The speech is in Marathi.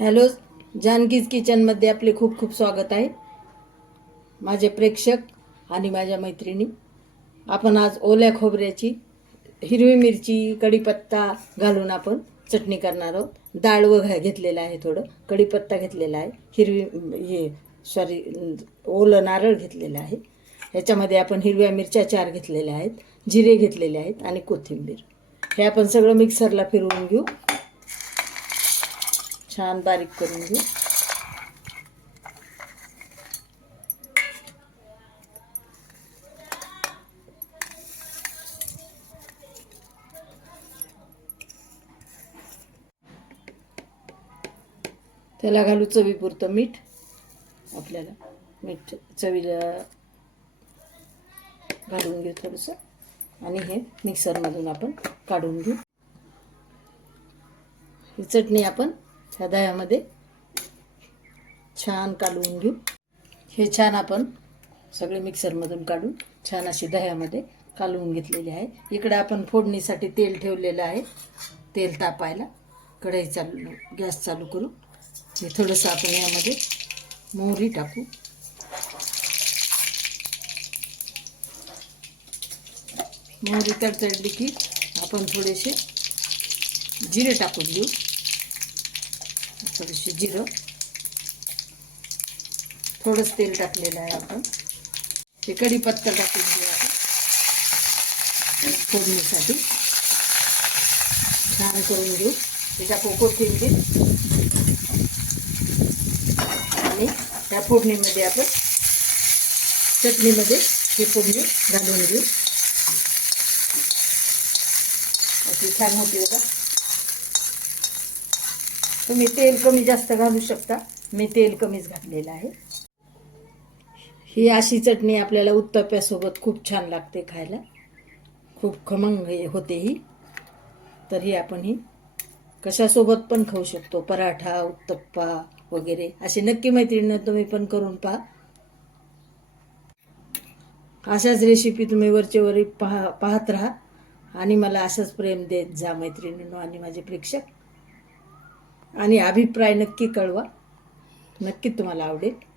हॅलो जानकीज किचनमध्ये आपले खूप खूप स्वागत आहे. माझे प्रेक्षक आणि माझ्या मैत्रिणी आपण आज ओल्या खोबऱ्याची हिरवी मिरची कढीपत्ता घालून आपण चटणी करणार आहोत. डाळ व घा घेतलेलं आहे थोडं कढीपत्ता घेतलेला आहे हिरवी हे सॉरी ओलं नारळ घेतलेलं आहे. ह्याच्यामध्ये आपण हिरव्या मिरच्या चार घेतलेल्या आहेत जिरे घेतलेले आहेत आणि कोथिंबीर. हे आपण सगळं मिक्सरला फिरवून घेऊ. छान बारीक करून घेऊ. त्याला घालू चवीपुरतं मीठ. आपल्याला मीठ चवीला घालून घेऊ थोडंसं. आणि हे मिक्सरमधून आपण काढून घेऊ. ही चटणी आपण ह्या दह्यामध्ये छान काढून घेऊ. हे छान आपण सगळे मिक्सरमधून काढून छान अशी दह्यामध्ये कालवून घेतलेली आहे. इकडे आपण फोडणीसाठी तेल ठेवलेलं आहे. तेल तापायला. कढई चालू गॅस चालू करू. हे थोडंसं आपण यामध्ये मोहरी टाकू. मोहरी तडतडली की आपण थोडेसे जिरे टाकून घेऊ थोडेसे जिरं. थोडंच तेल टाकलेलं आहे आपण. ते कढीपत्ता टाकून घेऊ आपण. फोडणीसाठी. छान करून घेऊ. ते टाकू कोथिंबीर. आणि त्या ही छान होती बघा. तुम्ही तेल कमी जास्त घालू शकता. मी तेल कमीच घातलेलं आहे. ही अशी चटणी आपल्याला उत्तप्यासोबत खूप छान लागते खायला. खूप खमंग हे होते ही. तर ही आपण ही कशासोबत पण खाऊ शकतो. पराठा उत्तप्पा वगैरे. असे नक्की मैत्रिणींना तुम्ही पण करून पहा. अशाच रेसिपी तुम्ही वरचे वरी पहा पाहत राहा. आणि मला असंच प्रेम देत जा मैत्रिणींनो आणि माझे प्रेक्षक. आणि अभिप्राय नक्की कळवा. नक्की तुम्हाला आवडेल.